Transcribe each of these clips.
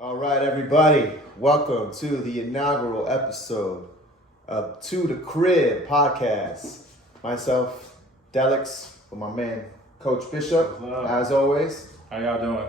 All right, everybody. Welcome to the inaugural episode of To the Crib podcast. Myself, Delliks, with my man, Coach Bishop, as always. How y'all doing?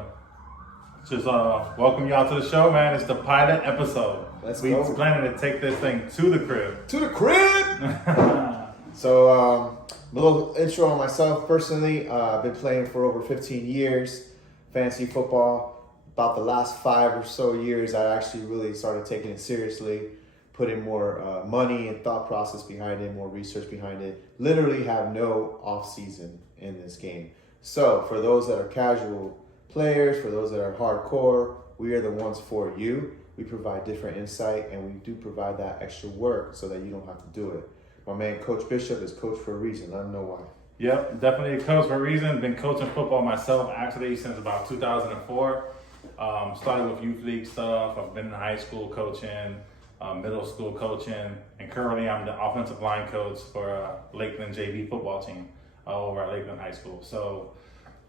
Just welcome y'all to the show, man. It's the pilot episode. We're planning to take this thing to the crib. To the crib! So, a little intro on myself personally. I've been playing for over 15 years, fantasy football. About the last 5 or so years, I actually really started taking it seriously, putting more money and thought process behind it, more research behind it. Literally have no off season in this game. So for those that are casual players, for those that are hardcore, we are the ones for you. We provide different insight, and we do provide that extra work so that you don't have to do it. My man, Coach Bishop, is coach for a reason. Let him know why. Yep, definitely a coach for a reason. Been coaching football myself actually since about 2004. Started with youth league stuff. I've been in high school coaching, middle school coaching, and currently I'm the offensive line coach for Lakeland JV football team over at Lakeland High School. So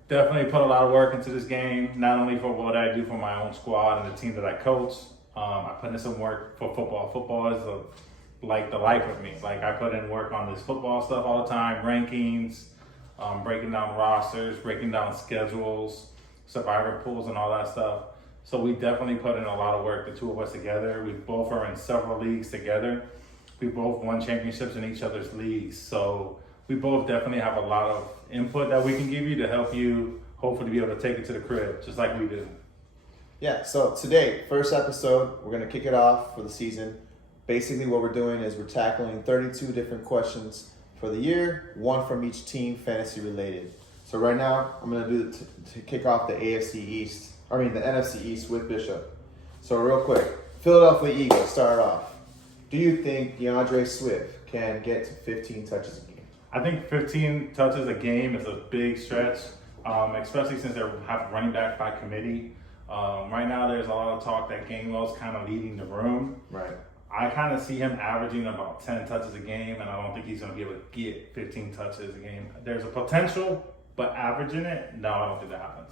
definitely put a lot of work into this game, not only for what I do for my own squad and the team that I coach. I put in some work for football. Football is like the life of me. Like I put in work on this football stuff all the time, rankings, breaking down rosters, breaking down schedules, survivor pools and all that stuff. So we definitely put in a lot of work, the two of us together. We both are in several leagues together. We both won championships in each other's leagues. So we both definitely have a lot of input that we can give you to help you hopefully be able to take it to the crib, just like we do. Yeah, so today, first episode, we're going to kick it off for the season. Basically what we're doing is we're tackling 32 different questions for the year, one from each team, fantasy related. So right now, I'm going to do to kick off the NFC East with Bishop. So real quick, Philadelphia Eagles, start off. Do you think DeAndre Swift can get to 15 touches a game? I think 15 touches a game is a big stretch, especially since they have running back by committee. Right now, there's a lot of talk that Gainwell's kind of leading the room. Right. I kind of see him averaging about 10 touches a game, and I don't think he's going to be able to get 15 touches a game. There's a potential, but averaging it, no, I don't think that happens.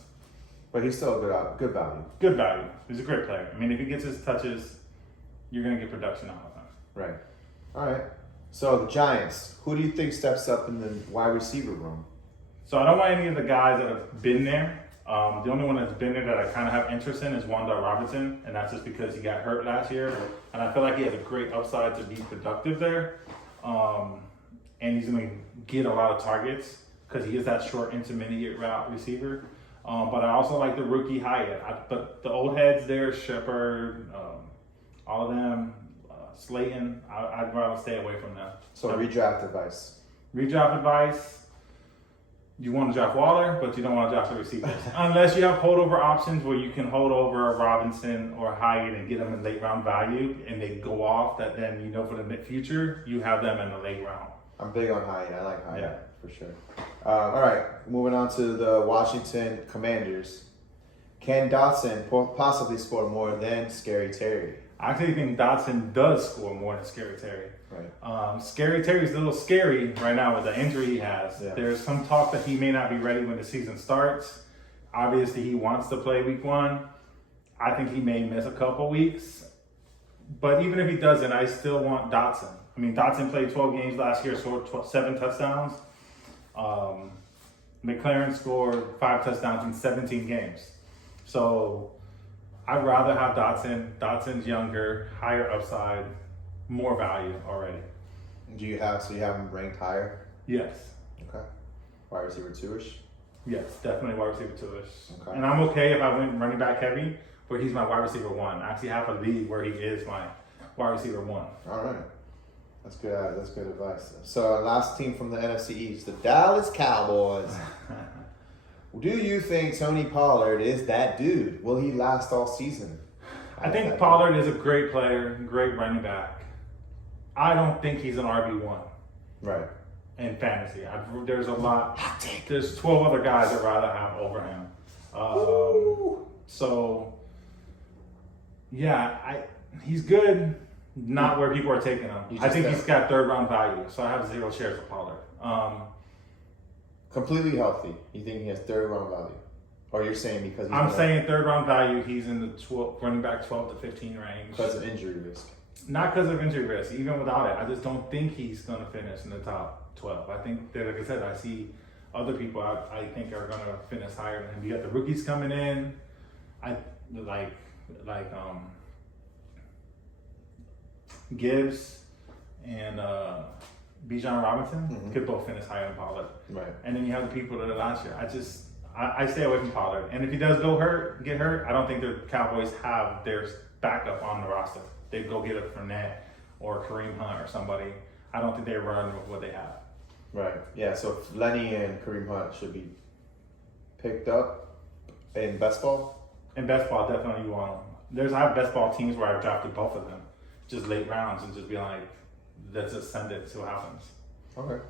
But he's still good value. Good value. He's a great player. I mean, if he gets his touches, you're going to get production out of him. Right. All right. So the Giants, who do you think steps up in the wide receiver room? So I don't want any of the guys that have been there. The only one that's been there that I kind of have interest in is Wanda Robinson, and that's just because he got hurt last year. And I feel like he has a great upside to be productive there. And he's going to get a lot of targets because he is that short intermediate route receiver. But I also like the rookie Hyatt. But the old heads there, Shepard, all of them, Slayton, I'd rather stay away from them. So redraft advice. Redraft advice. You want to draft Waller, but you don't want to draft the receivers. Unless you have holdover options where you can hold over Robinson or Hyatt and get them in late round value and they go off, that then you know for the future, you have them in the late round. I'm big on Hyatt. I like Hyatt for sure. All right, moving on to the Washington Commanders. Can Dotson possibly score more than Scary Terry? I actually think Dotson does score more than Scary Terry. Right. Scary Terry's a little scary right now with the injury he has. Yeah. There's some talk that he may not be ready when the season starts. Obviously, he wants to play week 1. I think he may miss a couple weeks. But even if he doesn't, I still want Dotson. I mean, Dotson played 12 games last year, scored 7 touchdowns. McLaren scored 5 touchdowns in 17 games. So I'd rather have Dotson. Dotson's younger, higher upside, more value already. So you have him ranked higher? Yes. Okay. Wide receiver 2-ish? Yes, definitely wide receiver 2-ish. Okay. And I'm okay if I went running back heavy, where he's my wide receiver 1. I actually have a league where he is my wide receiver 1. All right. That's good. That's good advice. So last team from the NFC East, the Dallas Cowboys. Do you think Tony Pollard is that dude? Will he last all season? I think Pollard is a great player, great running back. I don't think he's an RB1. Right. In fantasy. There's a lot. There's 12 other guys I'd rather have over him. So, yeah, he's good. Not where people are taking him. I think he's got 3rd round value, so I have 0 shares of Pollard. Completely healthy. You think he has 3rd round value? Or you're saying because he's I'm saying third round value, he's in the 12, running back 12 to 15 range. because of injury risk. Not because of injury risk, even without it. I just don't think he's going to finish in the top 12. I think that, like I said, I see other people I think are going to finish higher than him. You got the rookies coming in. I like Gibbs and Bijan Robinson could both finish higher than Pollard. Right. And then you have the people that are last year. I stay away from Pollard. And if he does get hurt, I don't think the Cowboys have their backup on the roster. They go get a Fournette or Kareem Hunt or somebody. I don't think they run with what they have. Right. Yeah. So Lenny and Kareem Hunt should be picked up in best ball. In best ball, definitely you want them. I have best ball teams where I've drafted both of them, just late rounds, and just be like, let's just send it, see what happens. Okay.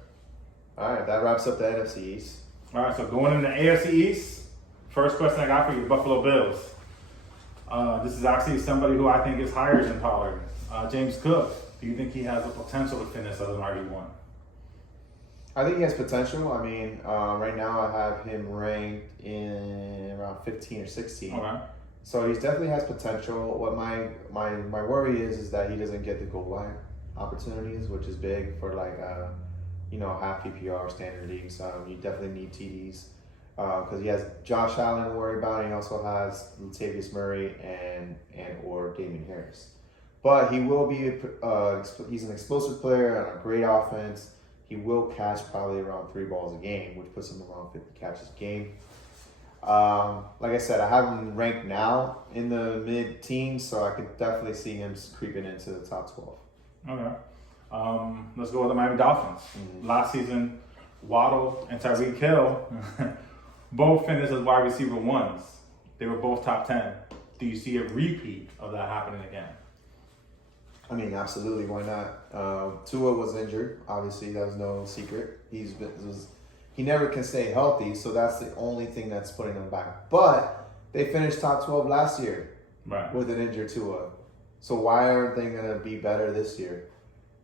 All right. That wraps up the NFC East. All right. So going into AFC East, first question I got for you: Buffalo Bills. This is actually somebody who I think is higher than Pollard. James Cook. Do you think he has the potential to finish as an RB1? I think he has potential. I mean, right now I have him ranked in around 15 or 16. Okay. So he definitely has potential. What my worry is that he doesn't get the goal line opportunities, which is big for like half PPR standard leagues. You definitely need TDs because he has Josh Allen to worry about. And he also has Latavius Murray and or Damian Harris. But he will be he's an explosive player on a great offense. He will catch probably around 3 balls a game, which puts him around 50 catches a game. Like I said, I have him ranked now in the mid-teens, so I could definitely see him creeping into the top 12. Okay. Let's go with the Miami Dolphins. Last season, Waddle and Tyreek Hill both finished as wide receiver ones. They were both top 10. Do you see a repeat of that happening again? I mean, absolutely. Why not? Tua was injured. Obviously, that was no secret. He never can stay healthy, so that's the only thing that's putting him back. But they finished top 12 last year with an injured Tua. So why aren't they going to be better this year?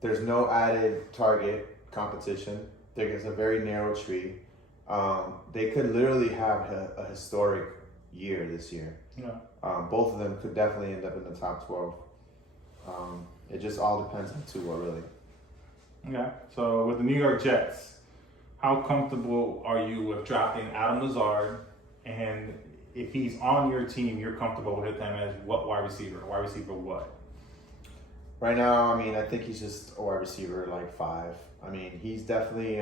There's no added target competition. There's a very narrow tree. They could literally have a historic year this year. Yeah. Both of them could definitely end up in the top 12. It just all depends on Tua, really. Okay. So with the New York Jets, how comfortable are you with drafting Adam Lazard? And if he's on your team, you're comfortable with him as what wide receiver? Wide receiver what? Right now, I mean, I think he's just a wide receiver like 5. I mean, he's definitely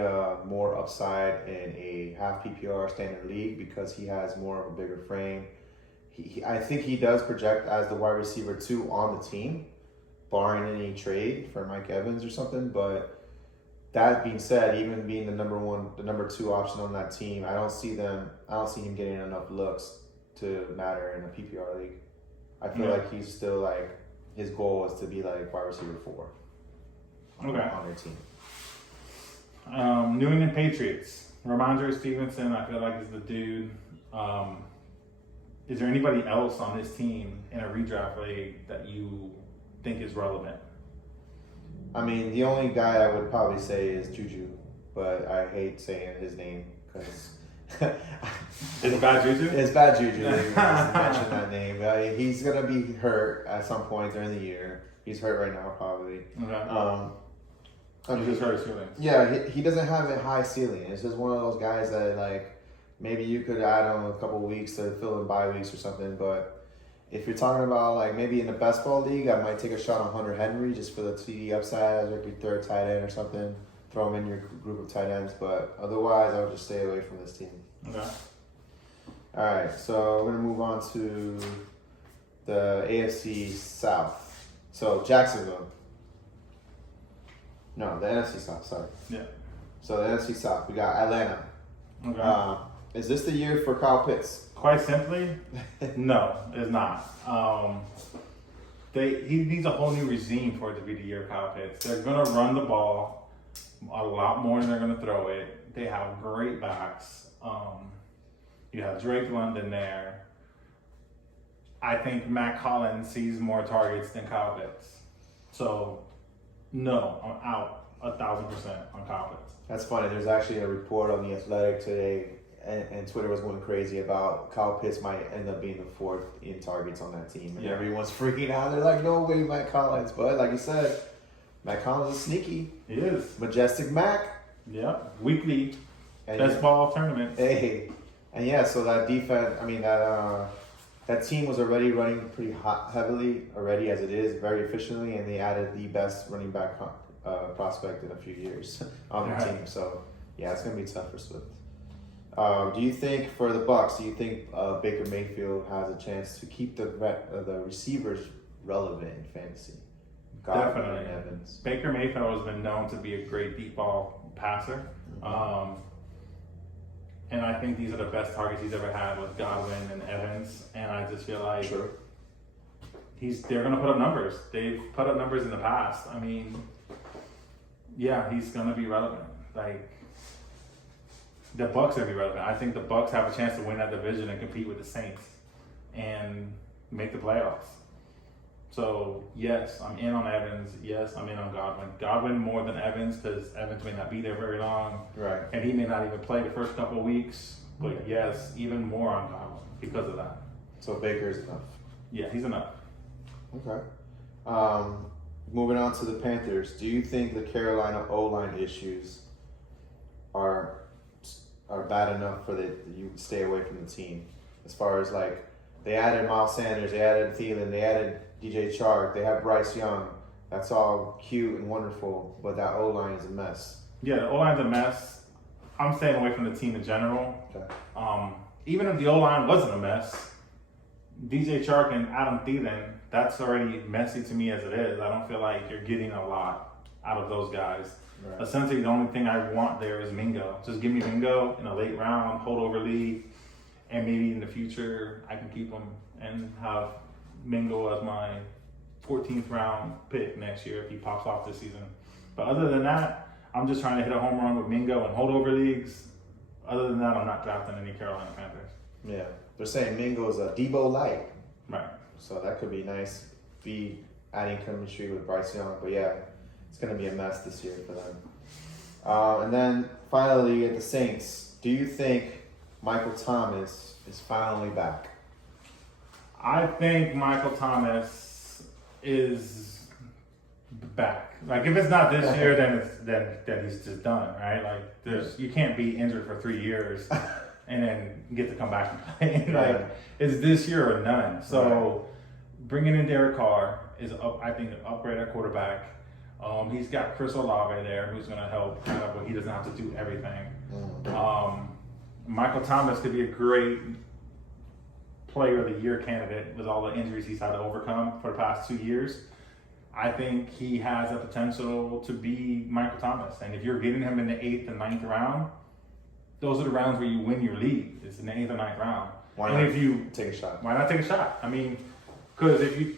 more upside in a half PPR standard league because he has more of a bigger frame. I think he does project as the wide receiver 2 on the team, barring any trade for Mike Evans or something. But that being said, even being the number 2 option on that team, I don't see him getting enough looks to matter in a PPR league. I feel like he's still like his goal is to be like wide receiver 4 on their team. New England Patriots. Ramondre Stevenson, I feel like is the dude. Is there anybody else on this team in a redraft league that you think is relevant? I mean, the only guy I would probably say is Juju, but I hate saying his name because it's bad Juju. It's bad Juju. You mention that name. He's gonna be hurt at some point during the year. He's hurt right now, probably. Okay. He just hurt his feelings. Yeah, he doesn't have a high ceiling. It's just one of those guys that like maybe you could add him a couple weeks to fill in bye weeks or something, but. If you're talking about like maybe in the best ball league, I might take a shot on Hunter Henry just for the TD upside as like your 3rd tight end or something. Throw him in your group of tight ends, but otherwise I would just stay away from this team. Okay. All right, so we're gonna move on to the AFC South. So Jacksonville. No, the NFC South. Sorry. Yeah. So the NFC South, we got Atlanta. Okay. Is this the year for Kyle Pitts? Quite simply, no, it's not. He needs a whole new regime for it to be the year of Kyle Pitts. They're going to run the ball a lot more than they're going to throw it. They have great backs. You have Drake London there. I think Matt Collins sees more targets than Kyle Pitts. So, no, I'm out 1,000% on Kyle Pitts. That's funny. There's actually a report on The Athletic today and Twitter was going crazy about Kyle Pitts might end up being the fourth in targets on that team. And everyone's freaking out. They're like, no way, Matt Collins. But like you said, Matt Collins is sneaky. He is. Majestic Mac. Yeah. Weekly And best ball tournament. Hey. And yeah, so that defense, I mean, that team was already running pretty heavily already as it is, very efficiently, and they added the best running back prospect in a few years on the team. So yeah, it's gonna be tough for Swift. Do you think for the Bucs? Do you think Baker Mayfield has a chance to keep the receivers relevant in fantasy? Definitely. And Evans. Baker Mayfield has been known to be a great deep ball passer. And I think these are the best targets he's ever had with Godwin and Evans. And I just feel like they're going to put up numbers. They've put up numbers in the past. I mean, yeah, he's going to be relevant. Like, the Bucs are going to be relevant. I think the Bucs have a chance to win that division and compete with the Saints and make the playoffs. So, yes, I'm in on Evans. Yes, I'm in on Godwin. Godwin more than Evans because Evans may not be there very long. Right. And he may not even play the first couple of weeks. But, yes, even more on Godwin because of that. So, Baker's enough. Yeah, he's enough. Okay. Moving on to the Panthers. Do you think the Carolina O-line issues are bad enough for you to stay away from the team? As far as, like, they added Miles Sanders, they added Thielen, they added DJ Chark, they have Bryce Young. That's all cute and wonderful, but that O-line is a mess. Yeah, the O-line's a mess. I'm staying away from the team in general. Okay. Even if the O-line wasn't a mess, DJ Chark and Adam Thielen, that's already messy to me as it is. I don't feel like you're getting a lot out of those guys. Right. Essentially, the only thing I want there is Mingo. Just give me Mingo in a late round, holdover league, and maybe in the future I can keep him and have Mingo as my 14th round pick next year if he pops off this season. But other than that, I'm just trying to hit a home run with Mingo and holdover leagues. Other than that, I'm not drafting any Carolina Panthers. Yeah. They're saying Mingo's a Debo light. Right. So that could be nice. Be adding chemistry with Bryce Young. But yeah, it's going to be a mess this year for them. And then finally at the Saints, do you think Michael Thomas is finally back? I think Michael Thomas is back. Like, if it's not this year, then he's just done, right? Like, you can't be injured for 3 years and then get to come back and play. Like, it's this year or none. So bringing in Derek Carr is I think an upgrade at quarterback. He's got Chris Olave there, who's going to help, but he doesn't have to do everything. Michael Thomas could be a great player of the year candidate with all the injuries he's had to overcome for the past 2 years. I think he has the potential to be Michael Thomas. And if you're getting him in the 8th and 9th round, those are the rounds where you win your league. It's in the 8th and 9th round. Why and not if you take a shot? Why not take a shot? I mean, because if you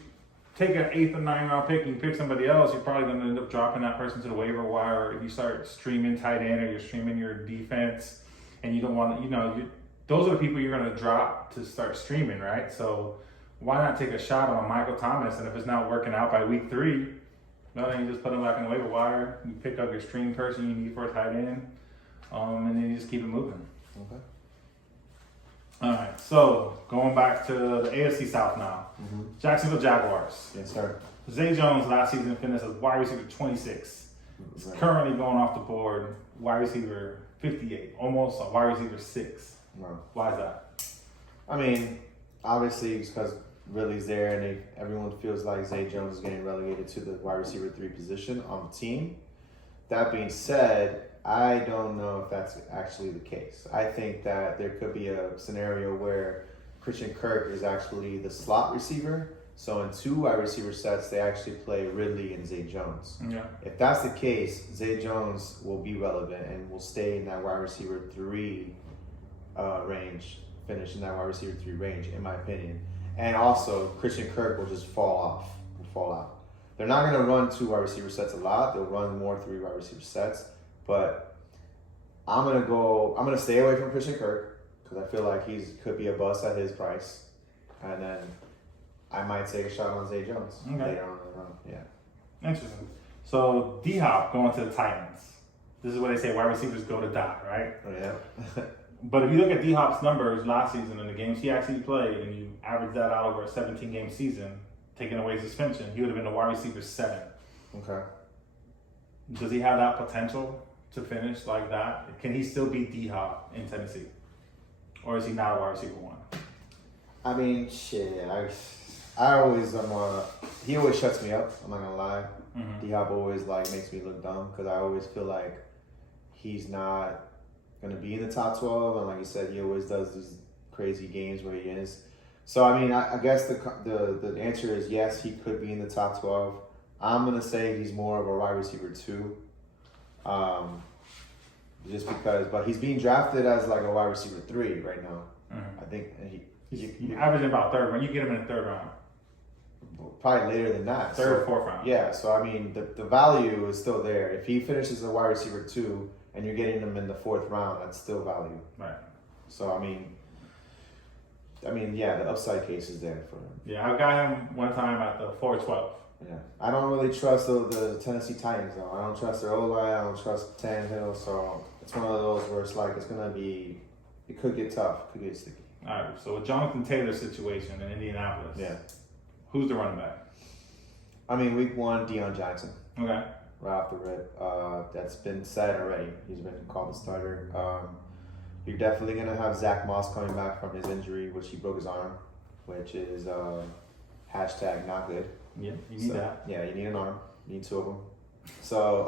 take an 8th and 9th round pick and you pick somebody else, you're probably going to end up dropping that person to the waiver wire. If you start streaming tight end or you're streaming your defense and you don't want to, those are the people you're going to drop to start streaming, right? So why not take a shot on Michael Thomas? And if it's not working out by week 3, well, then you just put him back in the waiver wire. You pick up your stream person you need for a tight end, and then you just keep it moving. Okay. All right, so going back to the AFC South now. Jacksonville Jaguars. Yes, sir. Zay Jones last season finished as wide receiver 26. He's currently going off the board wide receiver 58, almost a wide receiver 6. Wow. Why is that? I mean, obviously it's because Ridley's there and everyone feels like Zay Jones is getting relegated to the wide receiver 3 position on the team. That being said, I don't know if that's actually the case. I think that there could be a scenario where Christian Kirk is actually the slot receiver. So in 2 wide receiver sets, they actually play Ridley and Zay Jones. Yeah. If that's the case, Zay Jones will be relevant and will stay in that wide receiver 3 range, finish in that wide receiver 3 range, in my opinion. And also, Christian Kirk will just fall out. They're not going to run 2 wide receiver sets a lot. They'll run more 3 wide receiver sets. But I'm gonna stay away from Christian Kirk because I feel like could be a bust at his price. And then I might take a shot on Zay Jones later on in the run. Yeah. Interesting. So D-Hop going to the Titans. This is what they say wide receivers go to die, right? Oh, yeah. But if you look at D-Hop's numbers last season and the games he actually played, and you average that out over a 17-game season, taking away suspension, he would have been a wide receiver 7. Okay. Does he have that potential to finish like that? Can he still beat D-Hop in Tennessee? Or is he not a wide receiver 1? I mean, shit. I always he always shuts me up. I'm not gonna lie. D-Hop always like makes me look dumb because I always feel like he's not gonna be in the top 12, and like you said, he always does these crazy games where he is. So I mean, I guess the answer is yes, he could be in the top 12. I'm gonna say he's more of a wide receiver 2, just because. But he's being drafted as like a wide receiver 3 right now. I think he's averaging about 3rd round. You get him in the 3rd round. Probably later than that. 3rd or 4th round. Yeah, so I mean, the value is still there. If he finishes a wide receiver 2 and you're getting him in the 4th round, that's still value. Right. So I mean, yeah, the upside case is there for him. Yeah, I got him one time at the 4-12. Yeah, I don't really trust the Tennessee Titans though. I don't trust their O-line. I don't trust Tannehill. So it's one of those where it's like it could get tough, it could get sticky. All right. So with Jonathan Taylor's situation in Indianapolis, who's the running back? I mean, week 1, Deion Jackson. Okay. Right off the rip. That's been said already. He's been called the starter. You're definitely going to have Zach Moss coming back from his injury, which he broke his arm, which is hashtag not good. Yeah, you need that. Yeah, you need an arm. You need 2 of them. So,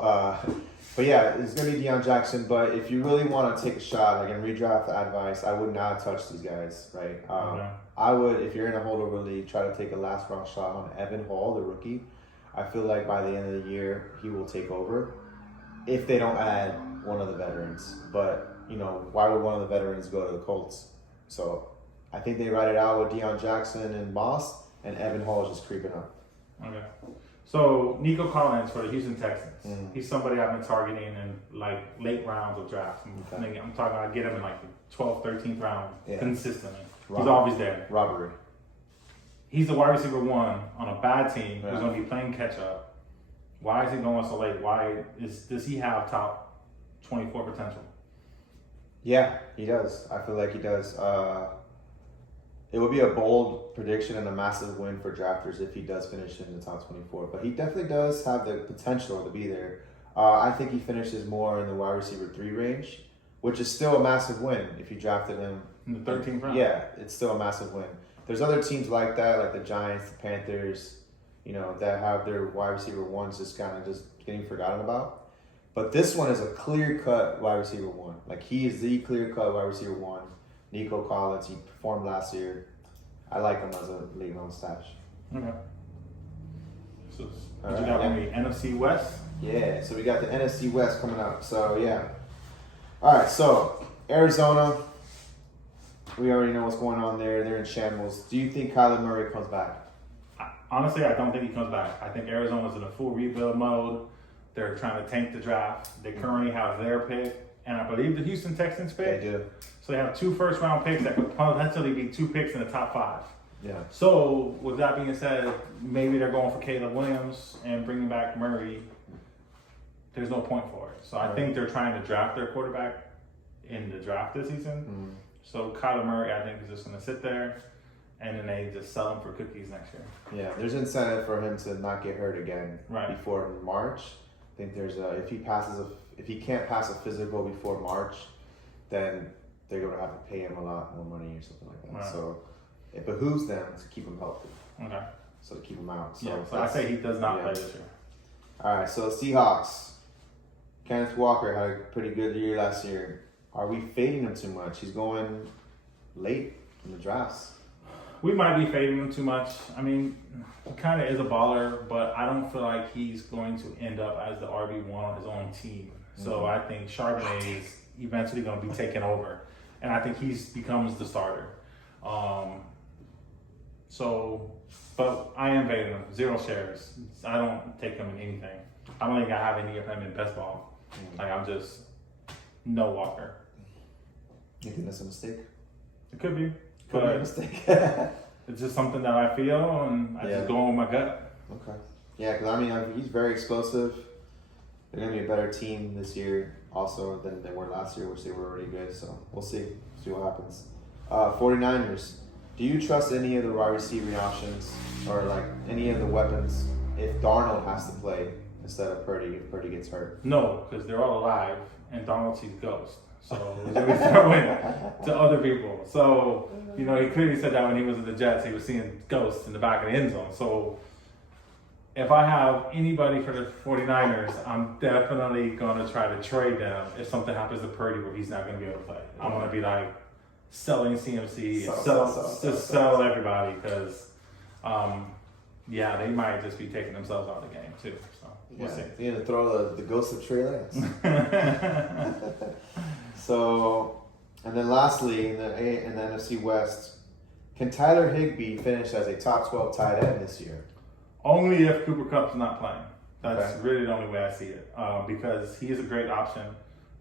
but yeah, it's going to be Deion Jackson. But if you really want to take a shot, like in redraft advice, I would not touch these guys, right? I would, if you're in a holdover league, try to take a last round shot on Evan Hall, the rookie. I feel like by the end of the year, he will take over if they don't add one of the veterans. But, why would one of the veterans go to the Colts? So I think they ride it out with Deion Jackson and Moss, and Evan Hall is just creeping up. Okay. So Nico Collins for the Houston Texans. He's somebody I've been targeting in like late rounds of drafts. I'm talking I get him in like the 12th, 13th round consistently. He's always there. Robbery. He's the wide receiver 1 on a bad team who's going to be playing catch up. Why is he going so late? Does he have top 24 potential? Yeah, he does. I feel like he does. It would be a bold prediction and a massive win for drafters if he does finish in the top 24. But he definitely does have the potential to be there. I think he finishes more in the wide receiver 3 range, which is still a massive win if you drafted him in the 13th round. Yeah, it's still a massive win. There's other teams like that, like the Giants, the Panthers, that have their wide receiver 1s just kind of just getting forgotten about. But this one is a clear-cut wide receiver 1. Like, he is the clear-cut wide receiver 1. Nico Collins, he performed last year. I like him as a late-round stash. Okay. So, what you got on the NFC West? Yeah, so we got the NFC West coming up. So, yeah. All right, so Arizona, we already know what's going on there. They're in shambles. Do you think Kyler Murray comes back? Honestly, I don't think he comes back. I think Arizona's in a full rebuild mode. They're trying to tank the draft. They currently have their pick, and I believe the Houston Texans pick. They do. So they have 2 first-round picks that could potentially be 2 picks in the top 5. Yeah. So with that being said, maybe they're going for Caleb Williams and bringing back Murray. There's no point for it. So I think they're trying to draft their quarterback in the draft this season. So Kyler Murray, I think, is just going to sit there, and then they just sell him for cookies next year. Yeah, there's incentive for him to not get hurt again before March. I think there's if he can't pass a physical before March, then they're going to have to pay him a lot more money or something like that. Right. So it behooves them to keep him healthy. Okay. So to keep him out. So, so I say he does not play this year. All right, so Seahawks. Kenneth Walker had a pretty good year last year. Are we fading him too much? He's going late in the drafts. We might be fading him too much. I mean, he kind of is a baller, but I don't feel like he's going to end up as the RB1 on his own team. So I think Charbonnet is eventually going to be taken over, and I think he becomes the starter. But I am fading him. 0 shares. I don't take him in anything. I don't think I have any of him in best ball. Like, I'm just no Walker. You think that's a mistake? It could be. Could be a mistake. It's just something that I feel, and I just go on with my gut. Okay. Yeah, because I mean, he's very explosive. they're going to be a better team this year also than they were last year, which they were already good. So we'll see what happens. 49ers, do you trust any of the wide receiving options or like any of the weapons if Darnold has to play instead of Purdy if Purdy gets hurt? No, because they're all alive, and Donald sees ghosts. So we throw in to other people. So, he clearly said that when he was in the Jets, he was seeing ghosts in the back of the end zone. So if I have anybody for the 49ers, I'm definitely going to try to trade them if something happens to Purdy where he's not going to be able to play. I'm going to be like selling CMC, sell everybody because, they might just be taking themselves out of the game too. So we'll see. You're going to throw the ghost of Trey Lance. So, and then lastly, in the NFC West, can Tyler Higbee finish as a top 12 tight end this year? Only if Cooper Kupp's not playing. That's really the only way I see it. Because he is a great option,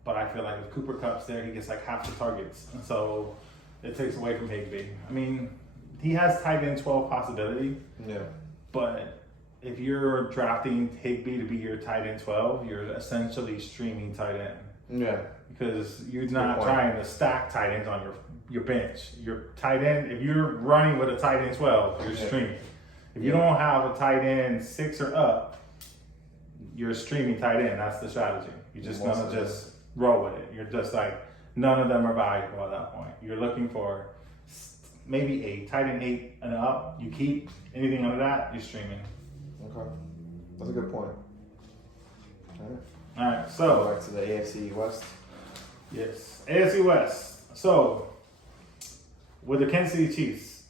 but I feel like if Cooper Kupp's there, he gets like half the targets. And so it takes away from Higbee. I mean, he has tight end 12 possibility. Yeah. But if you're drafting Higbee to be your tight end 12, you're essentially streaming tight end. Yeah. Because you're not trying to stack tight ends on your bench. Your tight end, if you're running with a tight end 12, you're streaming. If you don't have a tight end 6 or up, you're streaming tight end. That's the strategy. You're just gonna just roll with it. You're just like, none of them are valuable at that point. You're looking for maybe a tight end 8 and up. You keep anything under that, you're streaming. Okay, that's a good point. All right. So back to the AFC West. Yes, AFC West. So with the Kansas City Chiefs,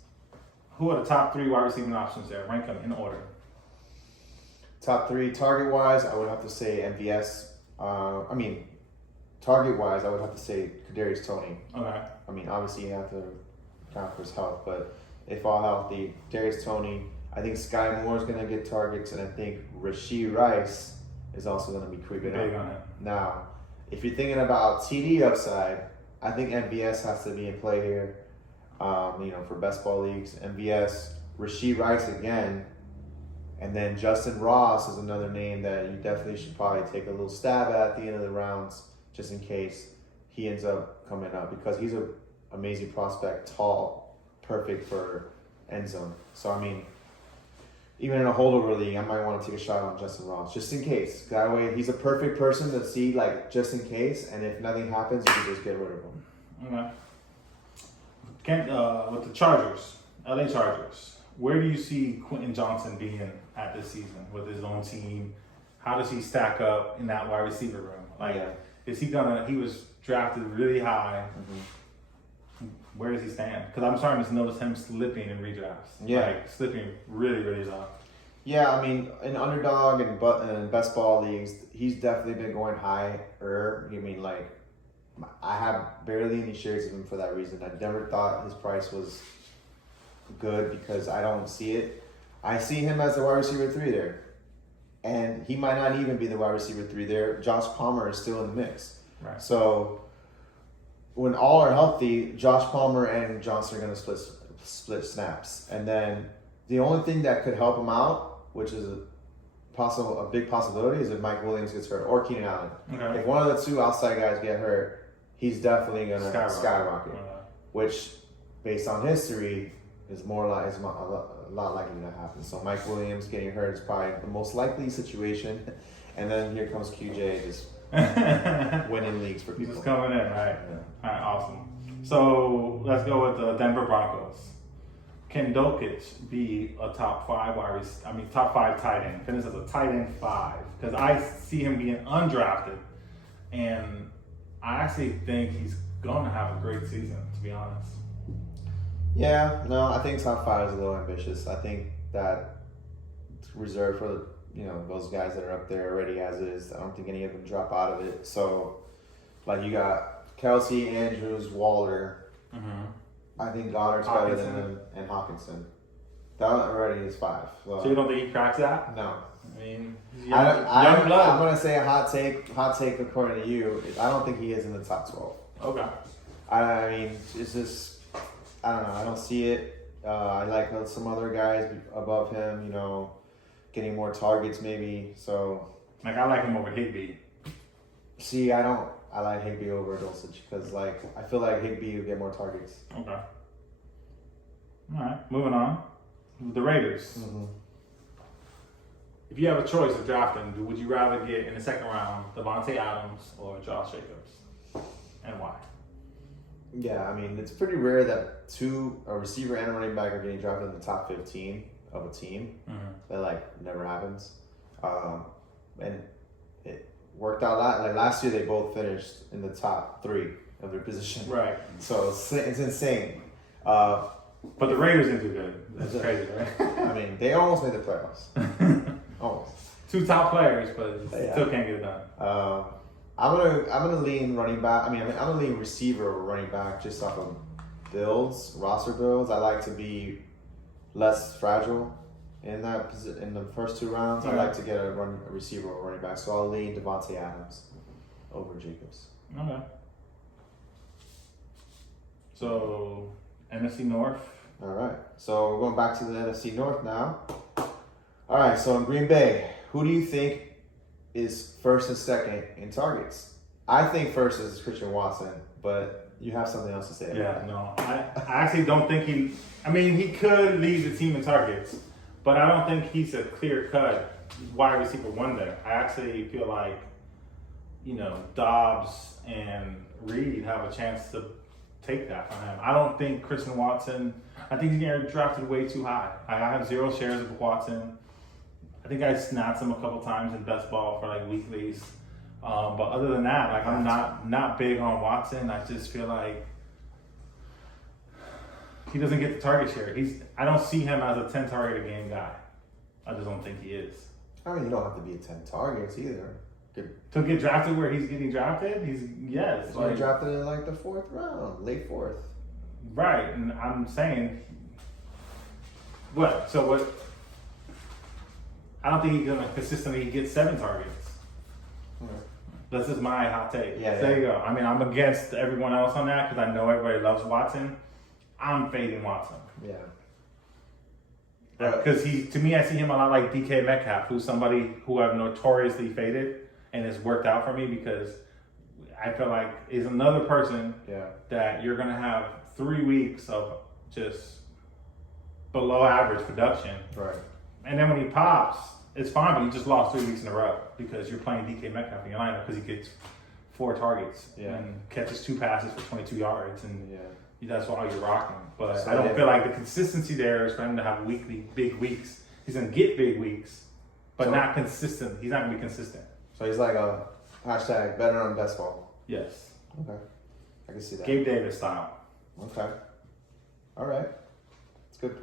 who are the top 3 wide receiving options there? Rank them in order. Top 3 target wise, I would have to say MVS. Target wise, I would have to say Kadarius Toney. Okay. I mean, obviously you have to account for his health, but if all healthy, Kadarius Toney. I think Sky Moore is going to get targets, and I think Rashee Rice is also going to be creeping big up. On it. Now, if you're thinking about TD upside, I think MVS has to be in play here. For best ball leagues, MVS, Rashee Rice again, and then Justin Ross is another name that you definitely should probably take a little stab at the end of the rounds, just in case he ends up coming up, because he's an amazing prospect, tall, perfect for end zone. So I mean, even in a holdover league, I might want to take a shot on Justin Ross, just in case. That way, he's a perfect person to see, like, just in case, and if nothing happens, you can just get rid of him. Okay. With the Chargers, LA Chargers, where do you see Quentin Johnson being at this season with his own team? How does he stack up in that wide receiver room? Is he he was drafted really high. Mm-hmm. Where does he stand? Because I'm starting to notice him slipping in redrafts. Yeah. Slipping really, really low. Yeah, I mean, in underdog and best ball leagues, he's definitely been going higher. I have barely any shares of him for that reason. I never thought his price was good because I don't see it. I see him as the wide receiver 3 there. And he might not even be the wide receiver 3 there. Josh Palmer is still in the mix. Right. So when all are healthy, Josh Palmer and Johnson are going to split snaps. And then the only thing that could help him out, which is a big possibility, is if Mike Williams gets hurt or Keenan Allen. Okay. If one of the 2 outside guys get hurt, he's definitely going to skyrocket. Which, based on history, is a lot likely to happen. So Mike Williams getting hurt is probably the most likely situation. And then here comes QJ just winning leagues for people. Just coming in, right? Yeah. All right, awesome. So let's go with the Denver Broncos. Can Delliks be a top 5 tight end? Finish as a tight end 5? Because I see him being undrafted, and I actually think he's gonna have a great season, to be honest. Yeah, no, I think top 5 is a little ambitious. I think that it's reserved for those guys that are up there already as is. I don't think any of them drop out of it. So, you got Kelsey, Andrews, Waller. Mm-hmm. I think Goddard's better than him, and Hawkinson. That already is 5. So you don't think he cracks that? No. I mean, young blood. I'm going to say a hot take according to you. I don't think he is in the top 12. Okay. I mean, it's just, I don't know. I don't see it. I like some other guys above him, getting more targets maybe. So Like, I like him over Higbee. See, I don't. I like Higbee over Dulcich because, like, I feel like Higbee would get more targets. Okay. All right, moving on. The Raiders. Mm-hmm. If you have a choice of drafting, would you rather get in the second round Devontae Adams or Josh Jacobs? And why? Yeah, I mean, it's pretty rare that a receiver and a running back are getting drafted in the top 15 of a team. Mm-hmm. That, like, never happens. And it worked out last year. They both finished in the top 3 of their position. Right. So it's insane. But the Raiders didn't do good. That's crazy, right? I mean, they almost made the playoffs. Almost. 2 top players, but Yeah. still can't get it done. I'm gonna lean running back. I'm gonna lean receiver over running back just off of roster builds. I like to be less fragile in the first 2 rounds. I like to get a receiver or running back. So I'll lean Devontae Adams over Jacobs. Okay. So, NFC North. All right. So we're going back to the NFC North now. All right. So in Green Bay, who do you think is first and second in targets? I think first is Christian Watson, but you have something else to say about that. No. I actually don't think he could lead the team in targets, but I don't think he's a clear-cut wide receiver 1 there. I actually feel like, Dobbs and Reed have a chance to take that from him. I don't think Christian Watson, I think he's getting drafted way too high. I have 0 shares of Watson. I think I snapped him a couple times in best ball for like weeklies. But other than that, like, I'm not big on Watson. I just feel like he doesn't get the target share. I don't see him as a 10 target a game guy. I just don't think he is. I mean, you don't have to be at 10 targets either. To get drafted where he's getting drafted, he's like, drafted in like the 4th round, late 4th. Right, and I'm saying what? So what? I don't think he's gonna consistently get 7 targets. Right. That's just my hot take. Yeah, There you go. I mean, I'm against everyone else on that because I know everybody loves Watson. I'm fading Watson. Yeah. Because to me, I see him a lot like DK Metcalf, who's somebody who I've notoriously faded, and it's worked out for me because I feel like is another person that you're gonna have 3 weeks of just below average production. Right. And then when he pops, it's fine, but you just lost 3 weeks in a row because you're playing DK Metcalf in your lineup because he gets 4 targets and catches 2 passes for 22 yards, and that's all you're rocking. But I don't feel like the consistency there is for him to have weekly big weeks. He's gonna get big weeks, but not consistent. He's not gonna be consistent. So he's like a hashtag better on best ball. Yes. Okay. I can see that. Gabe Davis style. Okay. All right. It's good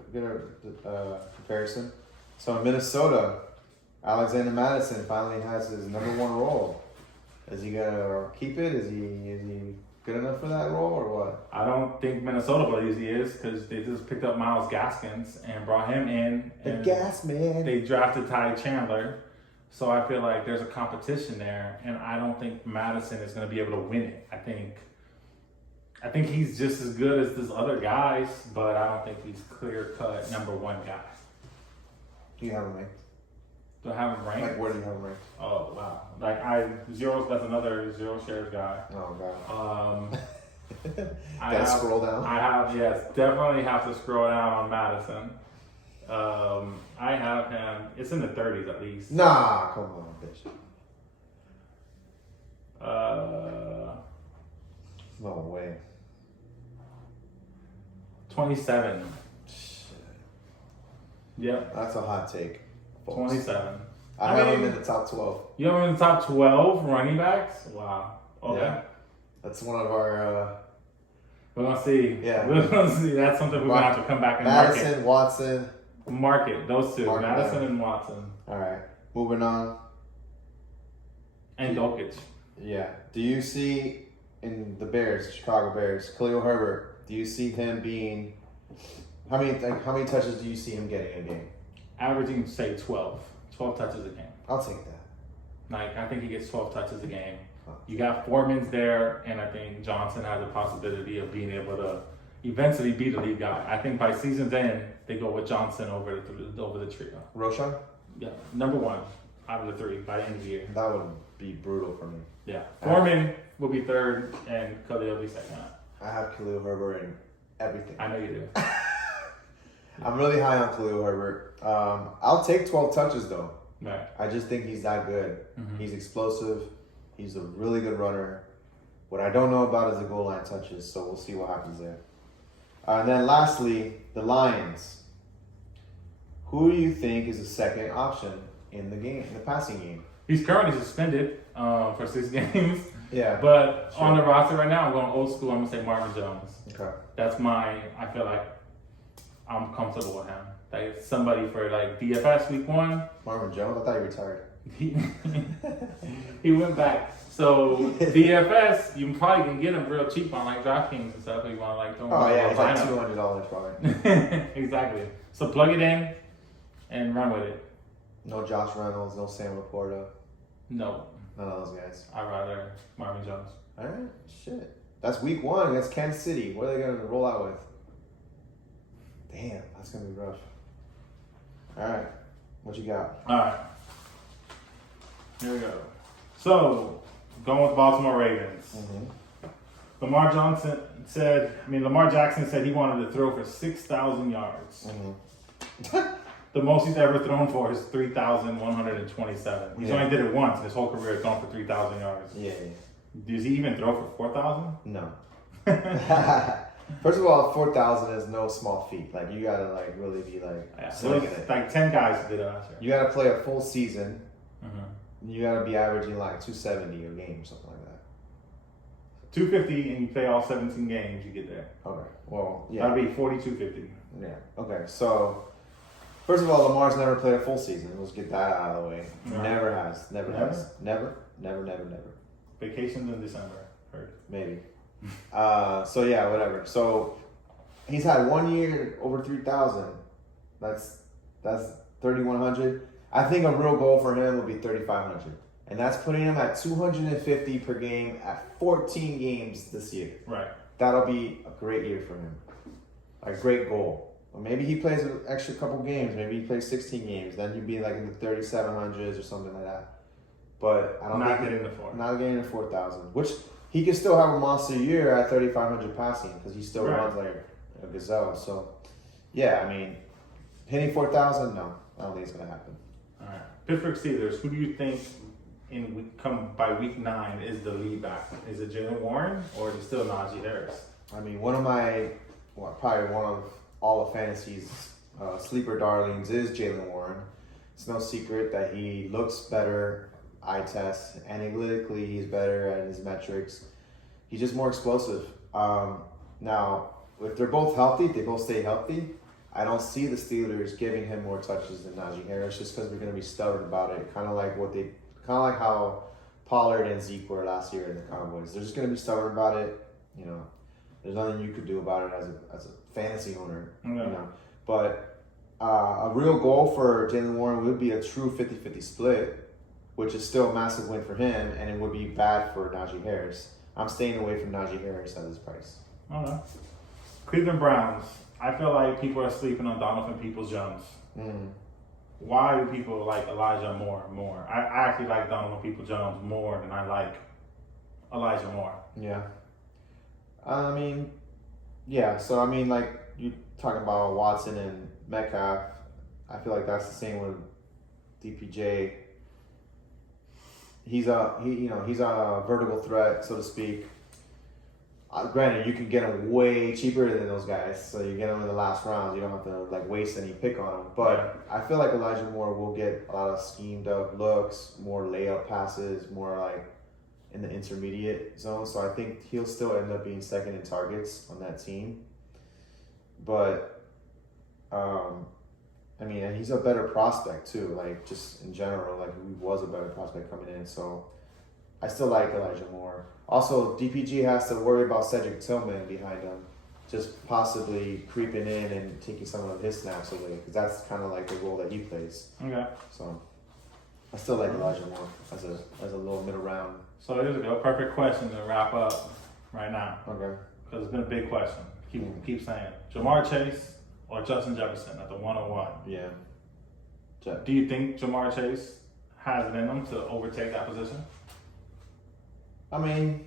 comparison. So in Minnesota, Alexander Madison finally has his number 1 role. Is he gonna keep it? Is he good enough for that role or what? I don't think Minnesota believes he is because they just picked up Myles Gaskins and brought him in. The gas man. They drafted Ty Chandler. So I feel like there's a competition there, and I don't think Madison is going to be able to win it. I think he's just as good as these other guys, but I don't think he's clear-cut number 1 guy. Do you have him ranked? Do I have him ranked? Like, where do you have him ranked? Oh, wow. Like, that's another 0 shares guy. Oh, God. Gotta scroll down? Definitely have to scroll down on Madison. I have him, it's in the 30s at least. Nah, come on, bitch. No way. 27. Shit. Yep. That's a hot take. Folks. 27. I have him in the top 12. You have him in the top 12 running backs? Wow. Okay. Yeah. That's one of our... we're going to see. Yeah. We're going to see. That's something we're going to have to come back and market. Madison, Watson. Market. Those 2. Market Madison them. and Watson. All right. Moving on. And Dolkich. Yeah. Do you see in the Bears, Chicago Bears, Khalil Herbert, do you see him being... How many touches do you see him getting in a game? Averaging, say, 12. 12 touches a game. I'll take that. Like, I think he gets 12 touches a game. You got Foreman's there, and I think Johnson has a possibility of being able to eventually be the lead guy. I think by season's end, they go with Johnson over the trio. Roshan? Yeah, number 1. out of the three by the end of the year. That would be brutal for me. Yeah. Foreman will be third, and Khalil will be second. I have Khalil Herbert in everything. I know you do. I'm really high on Khalil Herbert. I'll take 12 touches though. Right. I just think he's that good. Mm-hmm. He's explosive. He's a really good runner. What I don't know about is the goal line touches, so we'll see what happens there. And then lastly, the Lions. Who do you think is the second option in the game, in the passing game? He's currently suspended for 6 games. Yeah. But sure. on the roster right now, I'm going old school. I'm going to say Marvin Jones. Okay. That's I feel like I'm comfortable with him. Like somebody for like DFS week 1. Marvin Jones? I thought he retired. He went back. So DFS, you probably can get him real cheap on like DraftKings and stuff if you want to like throw him. Oh yeah, it's like lineup. $200 probably. Exactly. So plug it in and run with it. No Josh Reynolds, no Sam Laporta. No. None of those guys. I'd rather Marvin Jones. All right, shit. That's week 1 against Kansas City. What are they going to roll out with? Damn, that's going to be rough. All right, what you got? All right. Here we go. So, going with Baltimore Ravens. Mm-hmm. Lamar Jackson said he wanted to throw for 6,000 yards. Mm-hmm. The most he's ever thrown for is 3,127. He's only did it once in his whole career, thrown for 3,000 yards. Yeah. Does he even throw for 4,000? No. First of all, 4,000 is no small feat. Like, you got to, like, really be, like, slinging it. Like 10 guys did it last year. You got to play a full season. Mm-hmm. You got to be averaging, like, 270 a game or something like that. 250 and you play all 17 games, you get there. Okay. Well, yeah. That'd be 4,250. Yeah. Okay. So, first of all, Lamar's never played a full season. Let's get that out of the way. Right. Never has. Never has. Never. Vacations in December. Heard. Maybe. So yeah, whatever. So he's had 1 year over 3,000. That's 3,100. I think a real goal for him would be 3,500, and that's putting him at 250 per game at 14 games this year. Right. That'll be a great year for him. A great goal. Or maybe he plays an extra couple games. Maybe he plays 16 games. Then he'd be like in the 3,700s or something like that. But I don't not think getting the 4. not getting the 4,000, which he could still have a monster year at 3,500 passing because he still runs like a gazelle. So, yeah, I mean, hitting 4,000, no, I don't think it's gonna happen. All right, Pittsburgh Steelers. Who do you think by week 9 is the lead back? Is it Jalen Warren or is it still Najee Harris? I mean, probably one of all of fantasy's sleeper darlings is Jalen Warren. It's no secret that he looks better. Eye test, analytically, he's better at his metrics. He's just more explosive. Now, if they're both healthy, if they both stay healthy, I don't see the Steelers giving him more touches than Najee Harris just because they're going to be stubborn about it. Kind of like how Pollard and Zeke were last year in the Cowboys. They're just going to be stubborn about it. You know, there's nothing you could do about it as a fantasy owner. Okay. You know, but a real goal for Jalen Warren would be a true 50-50 split, which is still a massive win for him, and it would be bad for Najee Harris. I'm staying away from Najee Harris at this price. Okay. Cleveland Browns. I feel like people are sleeping on Donovan Peoples-Jones. Mm. Why do people like Elijah more? I actually like Donovan Peoples-Jones more than I like Elijah Moore. Yeah. I mean, yeah. So, I mean, like, you talking about Watson and Metcalf. I feel like that's the same with DPJ. He's a vertical threat, so to speak. Granted, you can get him way cheaper than those guys, so you get him in the last rounds. You don't have to like waste any pick on him. But I feel like Elijah Moore will get a lot of schemed up looks, more layup passes, more like in the intermediate zone. So I think he'll still end up being second in targets on that team. But I mean, he's a better prospect too, like just in general, like he was a better prospect coming in. So I still like Elijah Moore. Also, DPG has to worry about Cedric Tillman behind him, just possibly creeping in and taking some of his snaps away, because that's kind of like the role that he plays. Okay. So I still like Elijah Moore as a little middle round. So here's a perfect question to wrap up right now. Okay. Because it's been a big question. Keep saying Jamar Chase or Justin Jefferson at the 101. Yeah. Do you think Jamar Chase has it in him to overtake that position? I mean,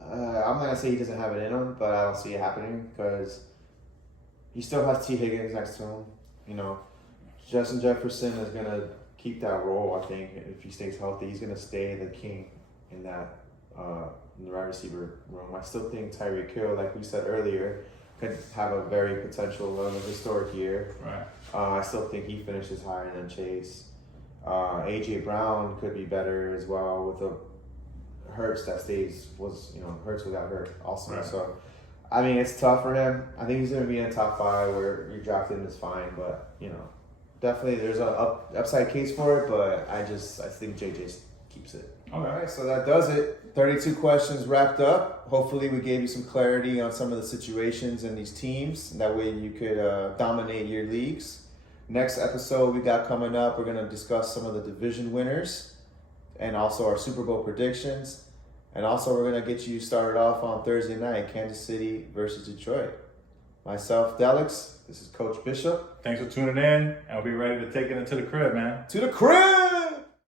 I'm not gonna say he doesn't have it in him, but I don't see it happening because he still has T. Higgins next to him. You know, Justin Jefferson is gonna keep that role. I think if he stays healthy, he's gonna stay the king in that in the wide receiver room. I still think Tyreek Hill, like we said earlier, could have a very potential historic year. Right. I still think he finishes higher than Chase. AJ Brown could be better as well with a Hurts that Hurts without hurt also. Right. So, I mean, it's tough for him. I think he's going to be in the top 5 where you drafted him is fine, but, definitely there's an upside case for it, but I think JJ keeps it. Okay. All right, so that does it. 32 questions wrapped up. Hopefully we gave you some clarity on some of the situations in these teams. That way you could dominate your leagues. Next episode we got coming up, we're going to discuss some of the division winners and also our Super Bowl predictions. And also we're going to get you started off on Thursday night, Kansas City versus Detroit. Myself, Delliks. This is Coach Bishop. Thanks for tuning in, and we'll be ready to take it into the crib, man. To the crib!